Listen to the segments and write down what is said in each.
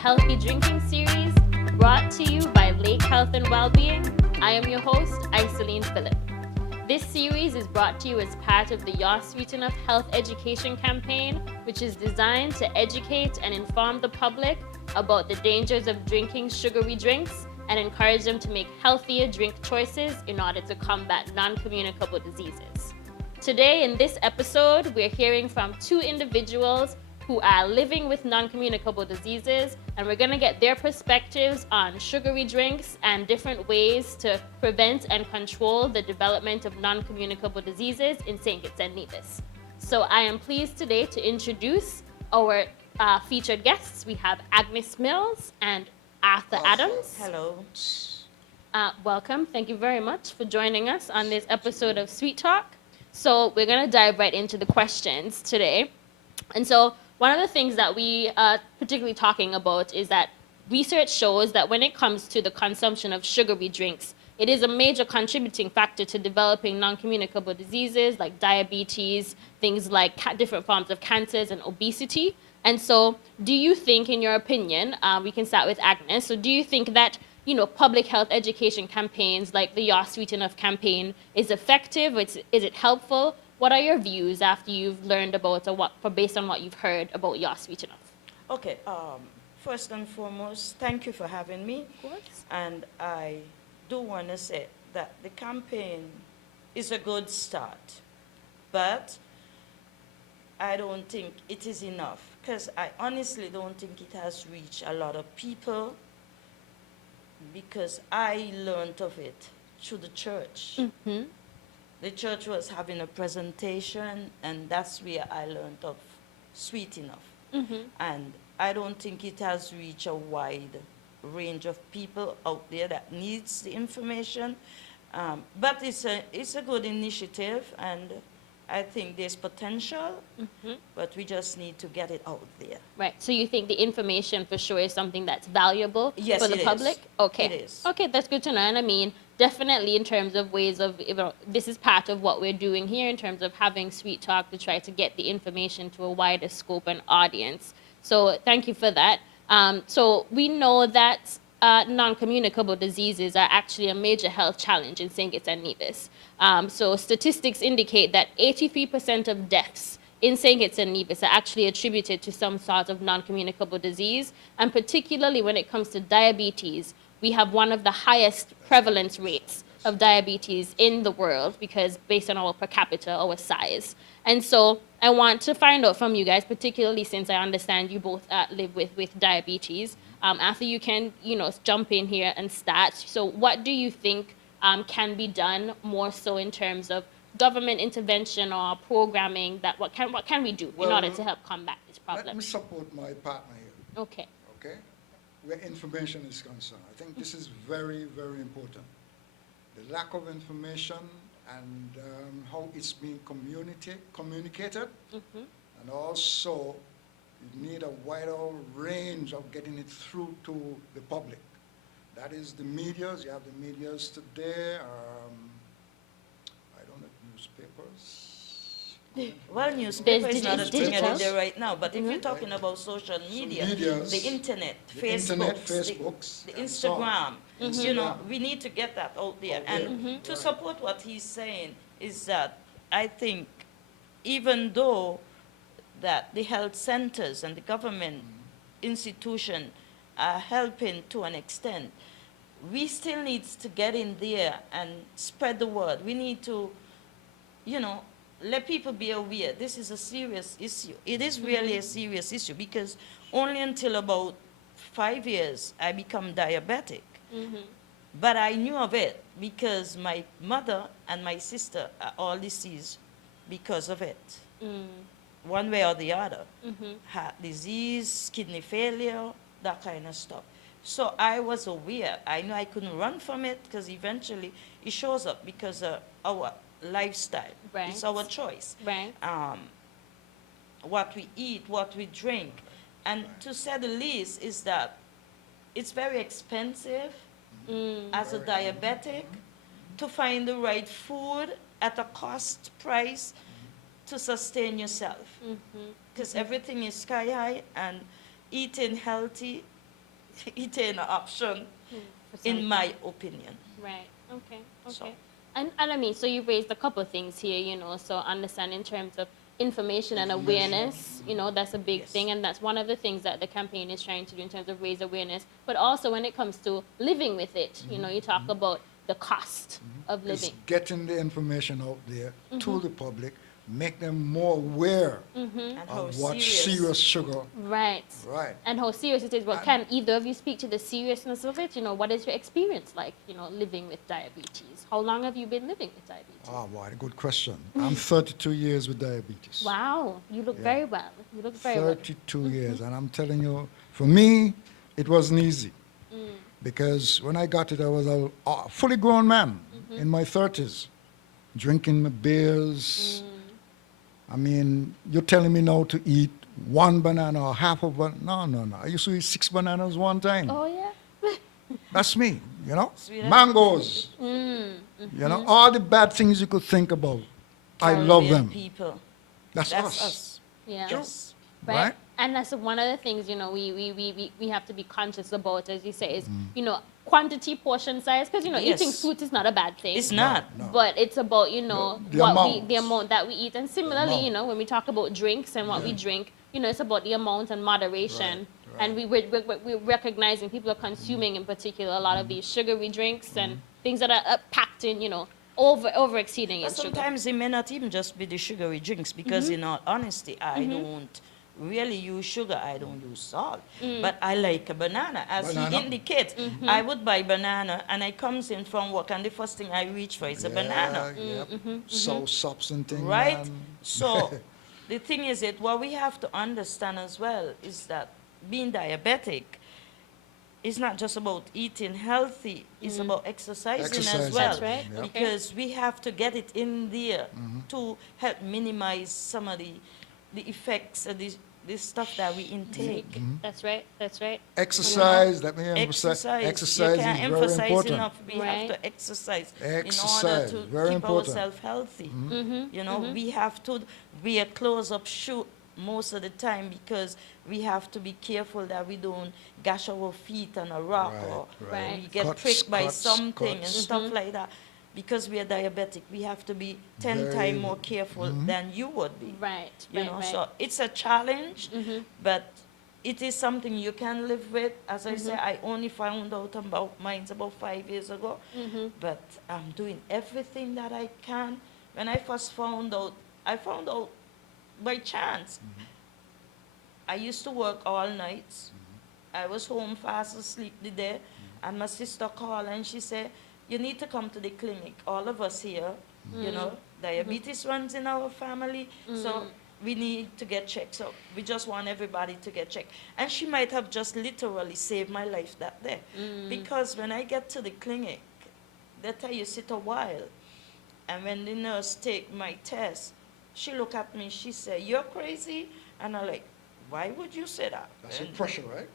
Healthy Drinking series brought to you by Lake Health and Wellbeing. I am your host, Iseline Phillip. This series is brought to you as part of the You're Sweet Enough Health Education campaign, which is designed to educate and inform the public about the dangers of drinking sugary drinks and encourage them to make healthier drink choices in order to combat non-communicable diseases. Today, in this episode, we're hearing from two individuals who are living with non-communicable diseases, and we're going to get their perspectives on sugary drinks and different ways to prevent and control the development of non-communicable diseases in St. Kitts and Nevis. So I am pleased today to introduce our featured guests. We have Agnes Mills and Arthur Adams. Hello. Welcome. Thank you very much for joining us on this episode of Sweet Talk. So we're going to dive right into the questions today. And so one of the things that we are particularly talking about is that research shows that when it comes to the consumption of sugary drinks, it is a major contributing factor to developing non-communicable diseases like diabetes, things like different forms of cancers and obesity. And so do you think, in your opinion, we can start with Agnes, so do you think that public health education campaigns like the You're Sweet Enough campaign is effective? Is it helpful? What are your views after you've learned about, based on what you've heard about You're Sweet Enough? Okay, first and foremost, thank you for having me. Of course. And I do want to say that the campaign is a good start, but I don't think it is enough, because I honestly don't think it has reached a lot of people, because I learned of it through the church. Mm-hmm. The church was having a presentation, and that's where I learned of Sweet Enough. Mm-hmm. And I don't think it has reached a wide range of people out there that needs the information. But it's a good initiative, and I think there's potential, but we just need to get it out there. Right. So you think the information for sure is something that's valuable Yes, for the it public? is. Okay. It is. Okay, that's good to know. And I mean, definitely in terms of ways of, this is part of what we're doing here in terms of having Sweet Talk to try to get the information to a wider scope and audience. So thank you for that. So we know that non-communicable diseases are actually a major health challenge in St. Kitts and Nevis. So statistics indicate that 83% of deaths in St. Kitts and Nevis are actually attributed to some sort of non-communicable disease, and particularly when it comes to diabetes, we have one of the highest prevalence rates of diabetes in the world, because based on our per capita, our size. And so I want to find out from you guys, particularly since I understand you both live with diabetes. After you can, jump in here and start. So what do you think can be done more so in terms of government intervention or programming? That what can we do in order to help combat this problem? Let me support my partner here. Okay. Okay? Where information is concerned. I think this is very, very important. The lack of information and how it's being communicated, and also you need a wider range of getting it through to the public. That is the medias. You have the medias today. I don't know, newspapers. Well, newspaper is not a thing digital. out there right now, but if you're talking about social media, medias, the internet, the Facebooks, the and so on. Instagram, we need to get that out there. Out there. And to Right. support what he's saying is that I think even though that the health centers and the government institution are helping to an extent, we still need to get in there and spread the word. We need to, let people be aware. This is a serious issue. It is really a serious issue, because only until about 5 years I become diabetic. But I knew of it because my mother and my sister are all deceased because of it. One way or the other. Heart disease, kidney failure, that kind of stuff. So I was aware. I knew I couldn't run from it, because eventually it shows up because of our lifestyle. Right. It's our choice. Right. What we eat, what we drink. And to say the least is that it's very expensive as a diabetic to find the right food at a cost price to sustain yourself. Because everything is sky high, and eating healthy it ain't an option, For some in my opinion. Right. Okay. So- Okay. And I mean, so you raised a couple of things here, so understand in terms of information and Information. awareness, that's a big Yes. thing. And that's one of the things that the campaign is trying to do in terms of raise awareness. But also when it comes to living with it, you talk about the cost of It's living. getting the information out there to the public, make them more aware And how of what serious. serious sugar. Right. Right. And how serious it is. Well, And- can either of you speak to the seriousness of it? What is your experience like, living with diabetes? How long have you been living with diabetes? Oh, boy, good question. I'm 32 years with diabetes. Wow. You look Yeah. very well. You look very well. 32 years. And I'm telling you, for me, it wasn't easy. Because when I got it, I was a fully grown man in my 30s, drinking my beers. I mean, you're telling me now to eat one banana or half of one. No, no, no. I used to eat 6 bananas one time. Oh, yeah? That's me, Sweet. Mangoes, all the bad things you could think about. I love Caribbean them. people. That's That's us. us. Yeah. Yes. Right? And that's one of the things, we have to be conscious about, as you say, is, quantity, portion size, because, eating Yes. fruit is not a bad thing. It's not. No. But it's about, The the amount that we eat. And similarly, amount. when we talk about drinks and what we drink, it's about the amount and moderation. Right, And we're recognizing people are consuming, in particular, a lot of these sugary drinks and things that are packed in, over exceeding in But sugar. sometimes it may not even just be the sugary drinks, because in all honesty, I don't really use sugar. I don't use salt. But I like a banana. As Banana. he indicates, I would buy banana, and I comes in from work, and the first thing I reach for is a banana. Yep. So sops and things. Right? man. So the thing is that what we have to understand as well is that being diabetic is not just about eating healthy, it's about exercising as Exercising. well. That's right. Yep. Okay. Because we have to get it in there to help minimize some of the effects of the stuff that we intake. That's right. That's right. Exercise, let me emphasize. Exercise. Exercise You can't is very emphasize important. enough. We have Right. to exercise in order Exercise, to very keep important. ourselves healthy. We have to wear close-up shoe most of the time, because we have to be careful that we don't gash our feet on a rock, or Right. we get Cuts, pricked by cuts, something and cuts. stuff like that. Because we are diabetic, we have to be 10 Very- times more careful than you would be. Right. You right, know, right. so it's a challenge, but it is something you can live with. As I say, I only found out about mine about 5 years ago, but I'm doing everything that I can. When I first found out, I found out by chance. I used to work all nights. I was home fast asleep the day, and my sister called and she said, "You need to come to the clinic. All of us here, diabetes runs in our family, so we need to get checked. So we just want everybody to get checked." And she might have just literally saved my life that day, because when I get to the clinic, they tell you sit a while, and when the nurse take my test, she look at me, she said, "You're crazy," and I'm like, "Why would you say that?" That's the And pressure, right?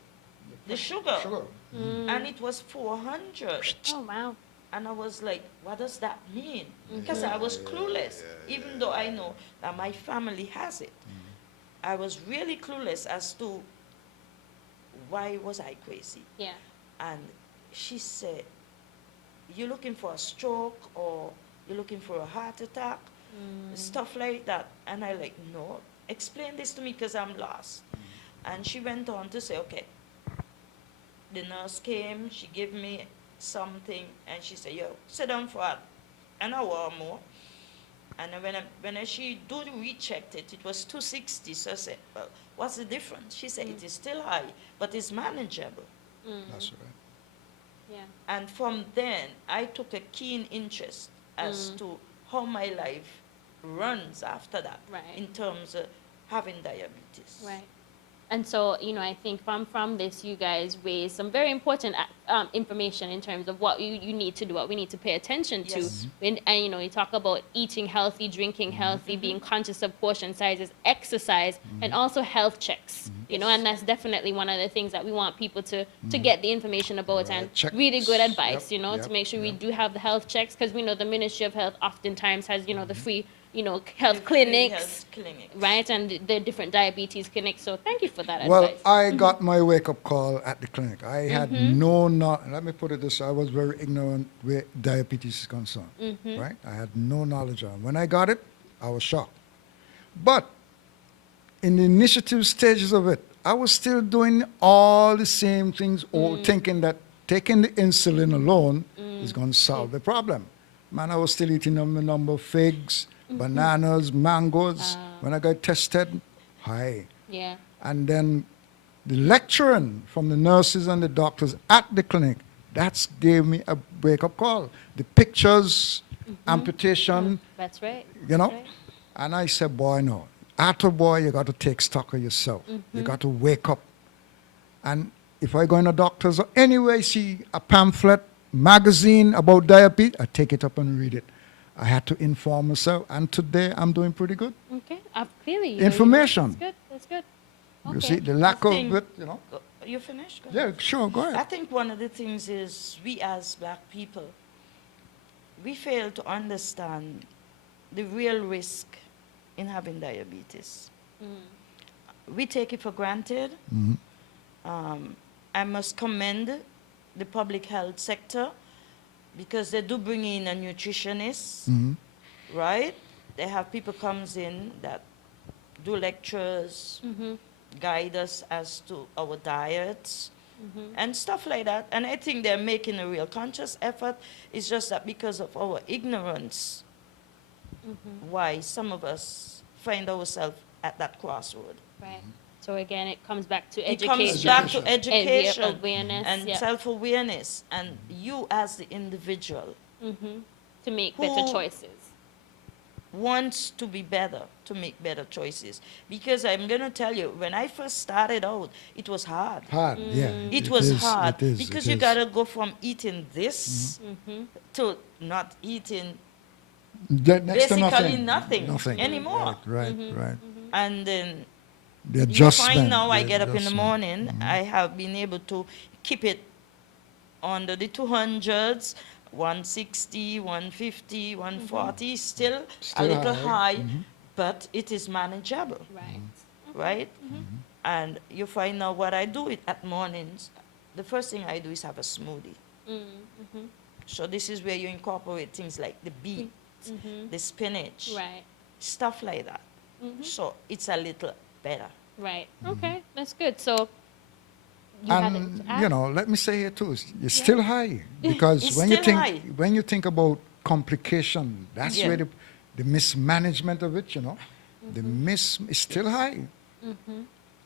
the sugar. Sugar. And it was 400. Oh, wow. And I was like, what does that mean? Because I was clueless, even though I know that my family has it. I was really clueless as to why was I crazy. Yeah. And she said, "You looking for a stroke, or you looking for a heart attack?" Stuff like that. And I like, "No, explain this to me, because I'm lost." And she went on to say, "Okay." The nurse came, she gave me something, and she said, "Yo, sit down for an hour or more." And then when she rechecked it, it was 260. So I said, "Well, what's the difference?" She said, "It is still high, but it's manageable." That's right. Yeah. And from then, I took a keen interest as to how my life runs after that, Right. in terms of having diabetes. Right. And so, I think from this, you guys raised some very important information in terms of what you need to do, what we need to pay attention to. Yes. And, you talk about eating healthy, drinking healthy, being conscious of portion sizes, exercise, and also health checks. And that's definitely one of the things that we want people to get the information about, Right. and Checks. really good advice, Yep, to yep, make sure we yep. do have the health checks, because we know the Ministry of Health oftentimes has, the free health The free clinics, health clinics. right? And the different diabetes clinics. So thank you for that Well, advice. I got my wake-up call at the clinic. I had let me put it this way, I was very ignorant where diabetes is concerned, right? I had no knowledge of it. When I got it, I was shocked. But in the initiative stages of it, I was still doing all the same things, or thinking that taking the insulin alone is going to solve the problem. Man, I was still eating a number of figs, bananas, mangoes. When I got tested, high. Yeah. And then the lecturing from the nurses and the doctors at the clinic, that's gave me a wake-up call. The pictures, amputation, That's right. you know. That's right. And I said, boy, no. After boy, you got to take stock of yourself. You got to wake up. And if I go in a doctor's or anywhere I see a pamphlet, magazine about diabetes, I take it up and read it. I had to inform myself, and today I'm doing pretty good. Okay. Clearly, Information. That's good. That's good. You Okay. see, the lack of think- it, you know. You finished? Go ahead. Yeah, sure, go I ahead. think one of the things is we as black people, we fail to understand the real risk in having diabetes. We take it for granted. I must commend the public health sector because they do bring in a nutritionist, right? They have people comes in that do lectures, guide us as to our diets, and stuff like that. And I think they're making a real conscious effort. It's just that because of our ignorance, why some of us find ourselves at that crossroad. Right. So again, it comes back to It education. comes back to education awareness, and yeah. self-awareness, and you as the individual To make better Who- choices. wants to be better, to make better choices. Because I'm going to tell you, when I first started out, it was hard. Hard, yeah. It was is, hard it is, because it you is. got to go from eating this to not eating Next to basically nothing. nothing anymore. Right, right. And then The you adjustment. find now I the get up in the adjustment. morning, I have been able to keep it under the 200s, 160, 150, 140, still a Still little high. high, but it is manageable, Right. right? And you find now what I do at mornings, the first thing I do is have a smoothie. So this is where you incorporate things like the beet, the spinach, Right. stuff like that. So it's a little better. Right. Okay. That's good. So you had it And to add? you know, let me say here too, it's still high because It's when you still think high. when you think about complication, that's Yeah. where the mismanagement of it, you know, the miss is still high,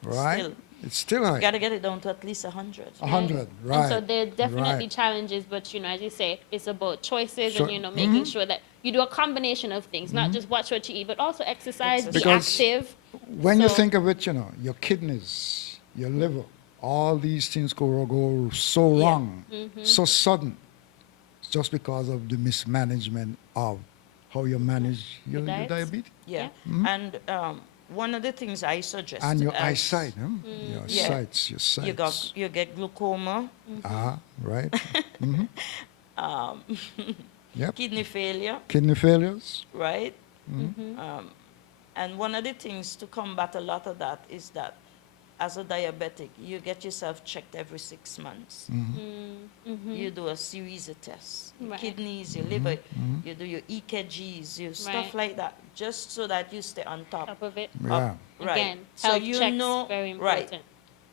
right? Still. It's still high. Got to get it down to at least 100. 100, right? And so there are definitely right. challenges, but as you say, it's about choices Sure. and making sure that you do a combination of things, not just watch what you eat, but also exercise, be Because active. When you So- think of it, you know, your kidneys, your liver, all these things go so Yeah. wrong, so sudden, just because of the mismanagement of how you manage your diets? diabetes Yeah. Mm-hmm. And one of the things I suggest and your as eyesight, your Yeah. sights, your sights. you get glaucoma, Right. Yep. kidney failure, Kidney failures. right? And one of the things to combat a lot of that is that as a diabetic, you get yourself checked every 6 months. You do a series of tests, your Right. kidneys, your liver, you do your EKGs, your stuff Right. like that, just so that you stay on top. Top of it. Yeah. Right. Again, So health you checks, know, very right. important.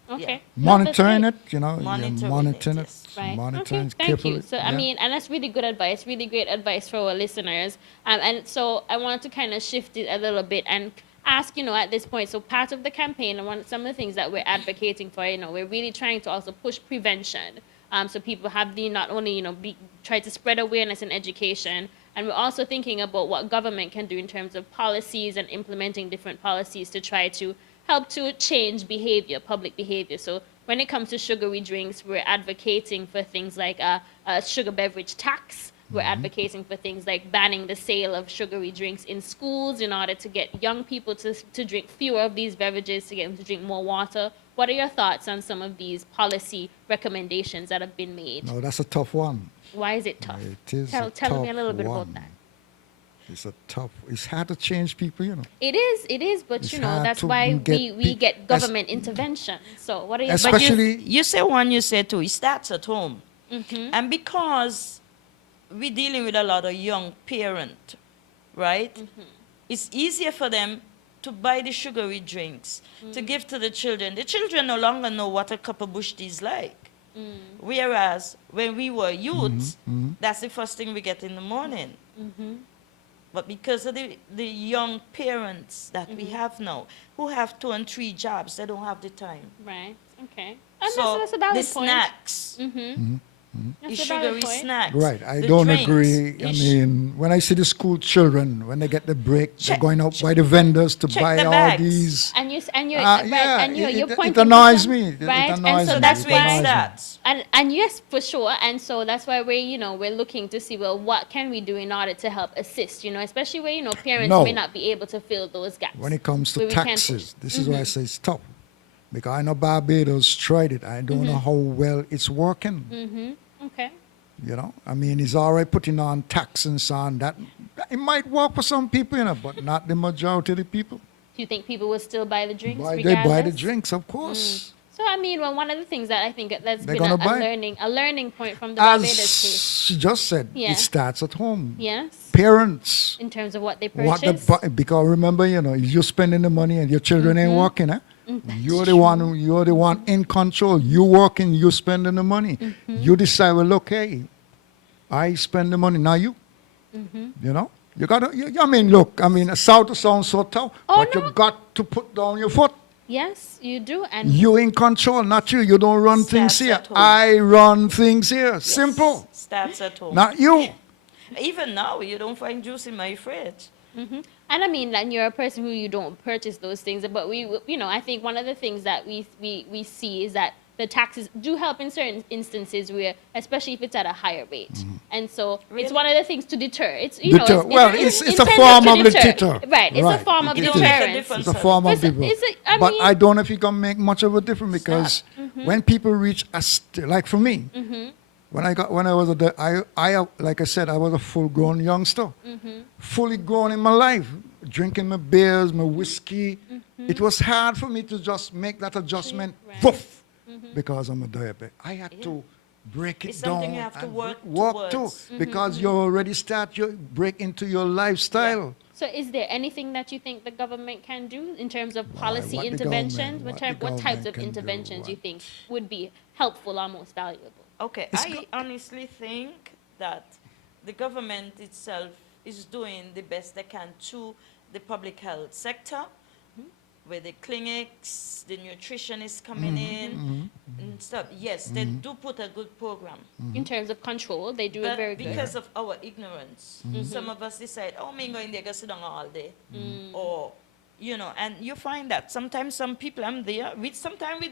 Okay. Yeah. No, that's Monitoring great. it, you know, Monitoring you're it, monitoring it, yes. Right. monitoring Okay. Thank carefully. you. So, yeah. I mean, and that's really good advice, really great advice for our listeners. And so I want to kind of shift it a little bit and ask, at this point, so part of the campaign and some of the things that we're advocating for, we're really trying to also push prevention. So people have not only, try to spread awareness and education, and we're also thinking about what government can do in terms of policies and implementing different policies to try to help to change behavior, public behavior. So when it comes to sugary drinks, we're advocating for things like a sugar beverage tax. We're advocating for things like banning the sale of sugary drinks in schools in order to get young people to drink fewer of these beverages, to get them to drink more water. What are your thoughts on some of these policy recommendations that have been made? No, that's a tough one. Why is it tough? It is Tell a me a tough little bit about one. that. It's hard to change people, you know. It is, but It's you know, hard that's to why get we get as- government intervention. So what are you? But Especially- you say one, you say two. It starts at home. Mm-hmm. And because we're dealing with a lot of young parents, right? Mm-hmm. It's easier for them to buy the sugary drinks, to give to the children. The children no longer know what a cup of bush tea is like. Whereas when we were youths, that's the first thing we get in the morning. But because of the young parents that we have now, who have 2 and 3 jobs, they don't have the time. Right. Okay. And So that's a valid the point. snacks, Mm-hmm. the That's a valid sugary point. snacks, Right, I the don't drinks, agree. the I mean, when I see the school children, when they get the break, they're Check- going out by the vendors to check buy the all bags. these. And you're Yeah, right, and you're it pointing to annoys some- me. It right? And annoys so me. that's That's It where it why. annoys me. starts. And yes, for sure. And so that's why we're looking to see, well, what can we do in order to help assist, especially where, parents No. may not be able to fill those gaps. When it comes to where we can't taxes, push. this is why I say stop. Because I know Barbados tried it. I don't know how well it's working. Okay. I mean, it's all right putting on tax and so on. That it might work for some people, but not the majority of the people. Do you think people will still buy the drinks They buy the regardless? drinks, of course. So I mean, well, one of the things that I think that's They're been a gonna buy. learning point from the As Barbados case. she just said, Yeah. it starts at home. Yes. Parents. In terms of what they What purchase. because remember, you're spending the money and your children ain't working, eh? You're the one in control. You working, you spending the money. You decide, well, look, hey, I spend the money, now you. You gotta. Look. South to sound so tough, Oh, but no. you got to put down your foot. Yes, you do. And You in control, not you. You don't run things Starts here. at home. I run things here. Simple. Starts at home. Not you. Even now, you don't find juice in my fridge. and I mean, and you're a person who you don't purchase those things, but I think one of the things that we see is that the taxes do help in certain instances where, especially if it's at a higher rate. And so it's one of the things to deter. It's Deter. It's a intended form to of the deter. deter. Right. It's a Right. form of It is. deterrence. It's a form of It's a- people. I But mean- I don't know if it can make much of a difference because when people reach like for me, when I was like I said, I was a full grown youngster, fully grown in my life, drinking my beers, my whiskey. It was hard for me to just make that adjustment. Right. Woof, because I'm a diabetic. I had to break it It's down something you have to and work too, towards. because you already break into your lifestyle. So is there anything that you think the government can do in terms of policy what the interventions? government- What what the types government of can do, interventions you what- think would be helpful or most valuable? Okay, It's I honestly think that the government itself is doing the best they can to the public health sector, where the clinics, the nutritionists coming in and stuff. Yes, they do put a good program. In terms of control, they do it But very good. because of our ignorance, some of us decide, oh, me going there, go sit down all day. Or, and you find that sometimes some people, I'm there, sometimes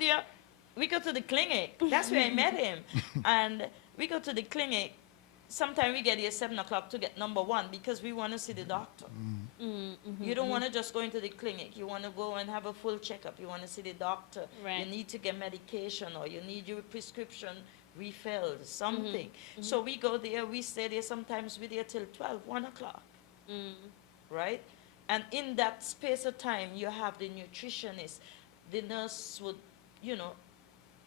we go to the clinic. That's where I met him. And we go to the clinic. Sometimes we get here 7 o'clock to get number 1 because we want to see the doctor. You don't want to just go into the clinic. You want to go and have a full checkup. You want to see the doctor. Right. You need to get medication or you need your prescription refilled, something. So we go there, we stay there, sometimes we're there till 12, 1 o'clock. Right? And in that space of time, you have the nutritionist. The nurse would,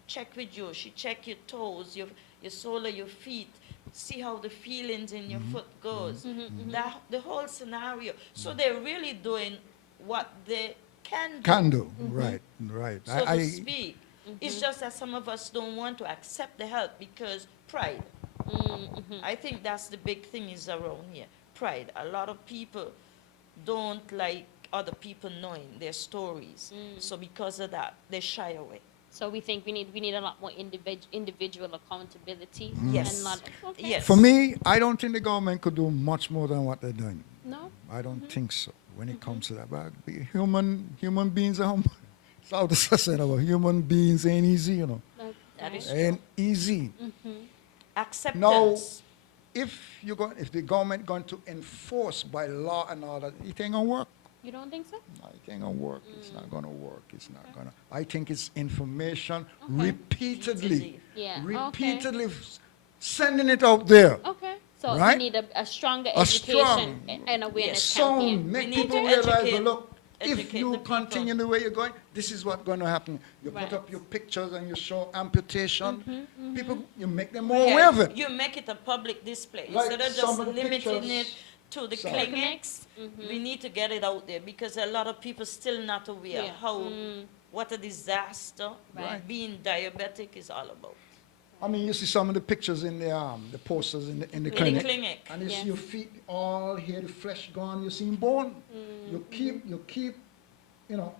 check with you. She check your toes, your sole of your feet, see how the feelings in your foot goes. The whole scenario. So they're really doing what they can do. Right. So to speak. It's just that some of us don't want to accept the help because pride. I think that's the big thing is around here. Pride. A lot of people don't like other people knowing their stories. So because of that, they shy away. So we think we need a lot more individual accountability. Yes. And not, okay. Yes. For me, I don't think the government could do much more than what they're doing. No. I don't think so when it comes to that. But human beings are humble. South is said about human beings ain't easy, That is Ain't easy. acceptance. If the government going to enforce by law and all that, it ain't gonna work. You don't think so? No, it ain't gonna work. It's not gonna work. It's not gonna. I think it's information repeatedly, Yeah. repeatedly sending it out there. Okay. So we right? need a stronger A education strong, and awareness sound, campaign. make We need people to realize, educate- look, if educate you the people. continue the way you're going, this is what's going to happen. You Right. put up your pictures and you show amputation. People, you make them more Yeah, aware of it. you make it a public display Like instead of some just of the limiting pictures- it to the Some- clinics. We need to get it out there because a lot of people still not aware Yeah. how what a disaster Right. being diabetic is all about. I mean, you see some of the pictures in the posters in the In the clinic. clinic. And you Yes. see your feet all here, the flesh gone, you see bone. You keep,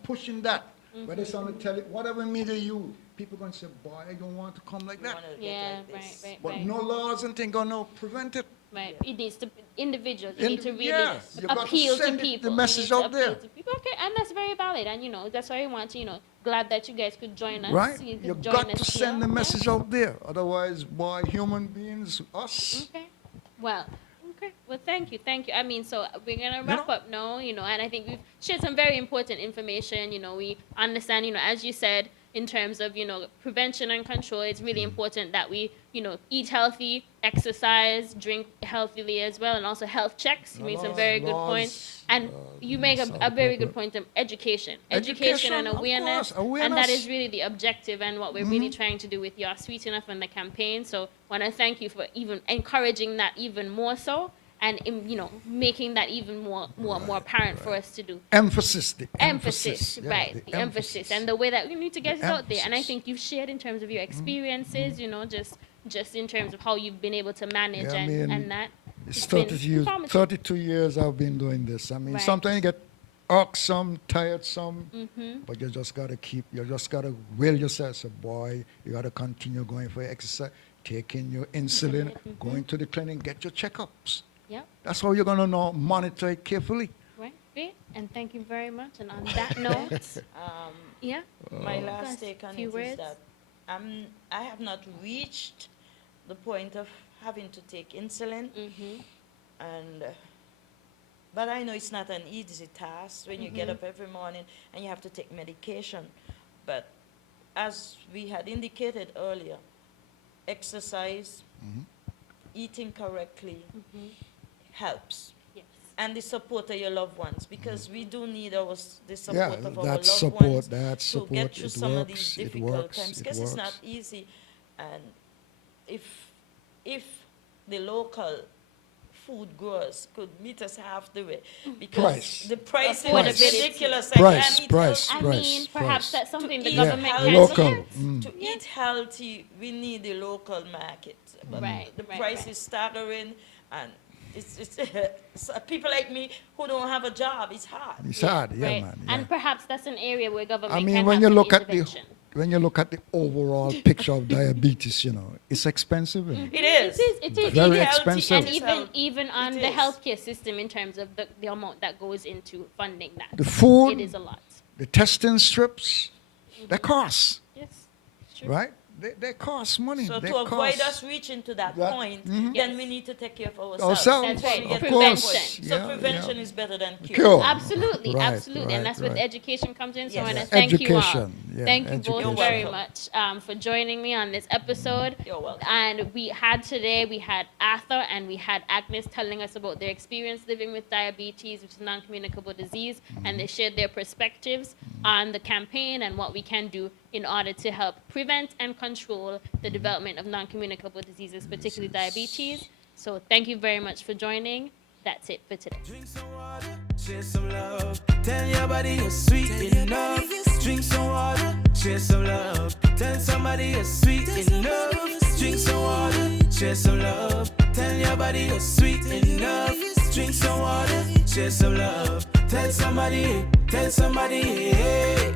pushing that. Whether it's on the telly, whatever media you, people going to say, boy, I don't want to come like We that. wanna get Yeah, like this. right. But no laws and things going to prevent it. Right. It needs to individuals. You need to really Yeah, you got to appeal to send people. the You message need to out there. appeal to people. Okay, and that's very valid. And that's why I want to, glad that you guys could join us. Right? You could You've join got us to send here. the message out there. Otherwise, boy, human beings, us. Okay. Well, okay. Well, thank you. I mean, so we're going to wrap up now, and I think we've shared some very important information. We understand, as you said, in terms of, prevention and control, it's really important that we, eat healthy, exercise, drink healthily as well, and also health checks. You made some very good points. And you make a very good point of education. Education and Education, of awareness. course, And that awareness. is really the objective and what we're really trying to do with your Sweet Enough and the campaign. So want to thank you for even encouraging that even more so and, making that even more apparent for us to do. Emphasis, the Emphasis, yeah, right? The emphasis and the way that we need to get it out there. And I think you've shared in terms of your experiences, just in terms of how you've been able to manage Yeah, I mean, and that. It's been 32 years I've been doing this. I mean, Right. sometimes you get irksome, tired some, Mm-hmm. but you just got to will yourself. So, boy, you got to continue going for your exercise, taking your insulin, going to the clinic, get your checkups. Yeah, That's how you're going to know, monitor it carefully. right, great. And thank you very much. And on that note, yeah, My Oh. last Guys, take on few it words? is that I have not reached the point of having to take insulin, and but I know it's not an easy task when you get up every morning and you have to take medication. But as we had indicated earlier, exercise, eating correctly helps. yes, And the support of your loved ones, because we do need the support Yeah, of our that loved support, ones that to support, get through it some of works, these it difficult works, times, it because it's not works. easy. And if the local food growers could meet us half the way, because Price. the price is Affordability. ridiculous. Price, I can't price. I healthy. mean, perhaps price. that's something the eat government healthy. can Local, support. To eat healthy, we need the local market. But Right, the right, price right. is staggering, and it's so people like me who don't have a job, it's hard. It's hard, yeah, Right. man. Yeah. And perhaps that's an area where government I mean, can when have you some look at intervention. the overall picture of diabetes, it's expensive. It is. It is. Very Eat healthy expensive. And it's even health. even on It the is. healthcare system in terms of the amount that goes into funding that. The food, It is a lot. the testing strips, they cost, Yes. it's true. right? They cost money. So they to avoid cost. us reaching to that That- point, mhm. then we need to take care of ourselves. Ourselves, That's right. Before we of get course. to that point. So Yeah, prevention yeah. is better than cure. Cure. Absolutely, Right, absolutely, and right, that's where the right. education comes in. So Yes. I want to Yeah, thank you all. education, yeah, Thank you both education. very You're much for joining me on this episode. You're welcome. And we had Arthur and we had Agnes telling us about their experience living with diabetes, which is non-communicable disease, and they shared their perspectives on the campaign and what we can do in order to help prevent and control the development of non-communicable diseases, particularly diabetes. So thank you very much for joining. That's it for today. Drink some water, share some love. Tell your body you're sweet enough. Drink some water, share some love. Tell somebody you're sweet enough. Drink some water, share some love. Tell your body you're sweet enough. Drink some water, share some love. Tell somebody, yeah.